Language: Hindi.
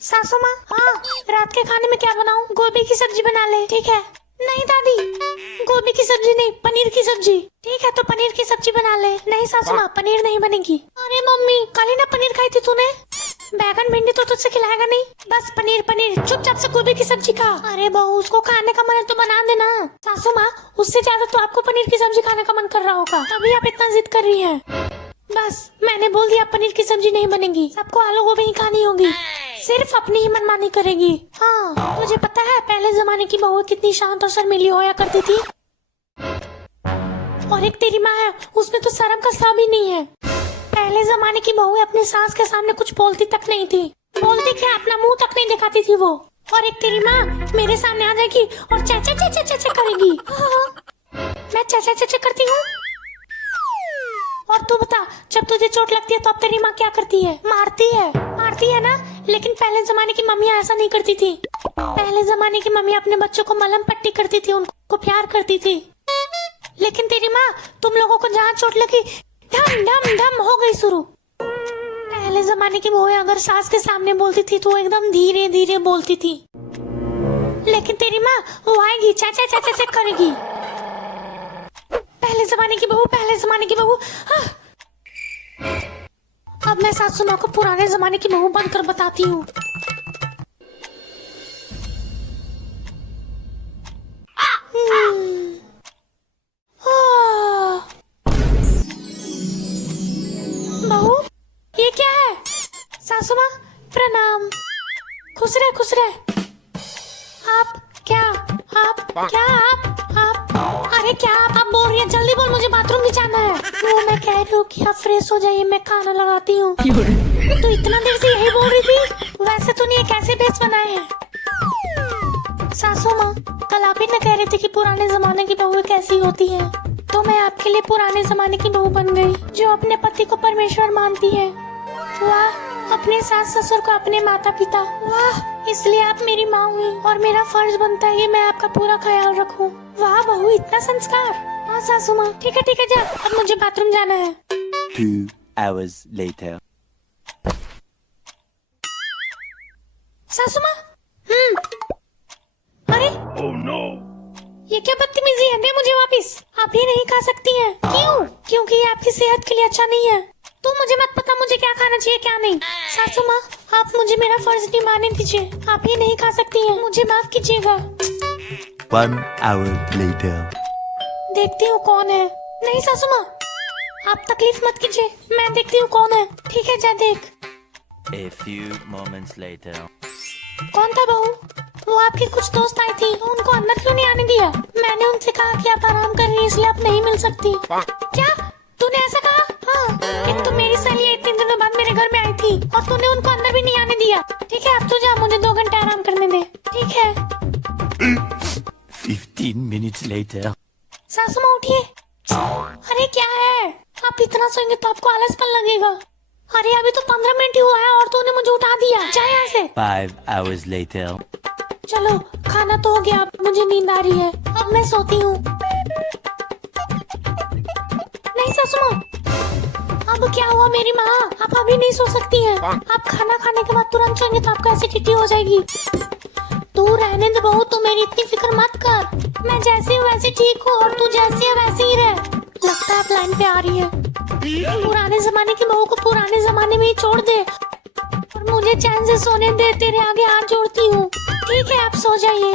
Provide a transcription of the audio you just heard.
सासू माँ, हाँ रात के खाने में क्या बनाऊं? गोभी की सब्जी बना ले। ठीक है। नहीं दादी, गोभी की सब्जी नहीं, पनीर की सब्जी। ठीक है तो पनीर की सब्जी बना ले। नहीं सासू माँ, पनीर नहीं बनेगी। अरे मम्मी, कल ही ना पनीर खाई थी तूने। बैगन भिंडी तो तुझसे खिलाएगा नहीं। बस पनीर पनीर, चुपचाप से गोभी की सब्जी खा। अरे बहू, उसको खाने का मन है तो बना देना। सासू माँ, उससे ज्यादा तो आपको पनीर की सब्जी खाने का मन कर रहा होगा, तभी आप इतना जिद कर रही हैं। बस मैंने बोल दिया पनीर की सब्जी नहीं बनेगी, सबको आलू गोभी ही खानी होगी। सिर्फ अपनी ही मनमानी करेगी। हाँ मुझे पता है पहले जमाने की बहू कितनी शांत और शर्मीली होया करती थी, और एक तेरी माँ है उसमें तो शर्म का सा भी नहीं है। पहले जमाने की बहू अपनी सास के सामने कुछ बोलती तक नहीं थी। बोलती क्या, अपना मुंह तक नहीं दिखाती थी वो। और एक तेरी माँ मेरे सामने आ जाएगी और चाचा चाचा चाचा करेगी। मैं चाचा चाचा करती हूँ। और तू बता, जब तुझे चोट लगती है तो अब तेरी माँ क्या करती है? मारती है। मारती है ना, लेकिन पहले जमाने की मम्मियाँ ऐसा नहीं करती थी। पहले जमाने की मम्मी अपने बच्चों को मलहम पट्टी करती थी, उनको प्यार करती थी। लेकिन तेरी माँ, तुम लोगों को जहाँ चोट लगी धम धम धम हो गई शुरू। पहले जमाने की बहू अगर सास के सामने बोलती थी तो एकदम धीरे धीरे बोलती थी, लेकिन तेरी माँ वो आएगी चाचा चाचा चाचा करेगी। पहले जमाने की बहू, पहले जमाने की बहू। अब मैं सासू माँ को पुराने जमाने की बहू बनकर बताती हूँ। बहू, ये क्या है? सासू माँ प्रणाम। खुश रहे खुश रहे। आप क्या, आप क्या, आप अरे क्या आप बोल रही है? जल्दी बोल, मुझे बाथरूम भी जाना है। वो मैं कह रही हूँ कि आप फ्रेश हो जाइए, मैं खाना लगाती हूँ। तो इतना देर से यही बोल रही थी? वैसे तूने ये कैसे भेस बनाए हैं? सासू माँ, कल आप ही न कह रहे थे कि पुराने जमाने की बहू कैसी होती है, तो मैं आपके लिए पुराने जमाने की बहू बन गई, जो अपने पति को परमेश्वर मानती है। वाह, अपने सास ससुर को अपने माता पिता। वाह, इसलिए आप मेरी माँ हुई और मेरा फर्ज बनता है कि मैं आपका पूरा ख्याल रखूं। वाह बहू, इतना संस्कार। हाँ सासू माँ, ठीक है जा, अब मुझे बाथरूम जाना है। 2 hours later. सासू माँ, अरे Oh no! ये क्या बदतमीजी है? दे मुझे वापिस। आप ये नहीं खा सकती हैं। क्यों? क्योंकि ये आपकी सेहत के लिए अच्छा नहीं है। तो मुझे मत पता मुझे क्या खाना चाहिए क्या नहीं। सासू माँ, आप मुझे मेरा फर्ज निभाने दीजिए। आप ये नहीं खा सकती हैं, मुझे माफ कीजिएगा। 1 hour later. देखती हूँ कौन है। नहीं सासू माँ, आप तकलीफ मत कीजिए, मैं देखती हूँ कौन है। ठीक है, जा देख। A few moments later. कौन था बहू? वो आपकी कुछ दोस्त आई थी, तो उनको अंदर क्यों नहीं आने दिया? मैंने उनसे कहा कि आप आराम कर रही हैं इसलिए आप नहीं मिल सकती। क्या तूने ऐसा कहा? हाँ, कि तू मेरी सहेली इतने दिनों बाद मेरे घर में आई थी और तूने उनको अंदर भी नहीं आने दिया। ठीक है, अब तू जा, मुझे 2 घंटे आराम करने दे। ठीक है। 15 minutes later. सासू माँ उठिए। अरे क्या है, आप इतना सोएंगे तो आपको आलसपन लगेगा। अरे अभी तो 15 मिनट ही हुआ है और तूने मुझे उठा दिया। जा यहाँ से। 5 hours later. चलो, खाना तो हो गया, अब मुझे नींद आ रही है, अब मैं सोती हूँ। नहीं सासू माँ, अब क्या हुआ मेरी माँ? आप अभी नहीं सो सकती हैं। आप खाना खाने के बाद तुरंत सोएंगे तो आपको एसिडिटी हो जाएगी। तू रहने दे बहू, तू मेरी इतनी फिक्र मत कर। मैं जैसी हूँ वैसी ठीक हूँ और तू जैसी है वैसी ही रह। लगता है आप लाइन पे आ रही है। पुराने जमाने की बहू को पुराने जमाने में ही छोड़ दे और मुझे चैन से सोने दे। तेरे आगे हाथ जोड़ती हूँ। ठीक है, आप सो जाइए।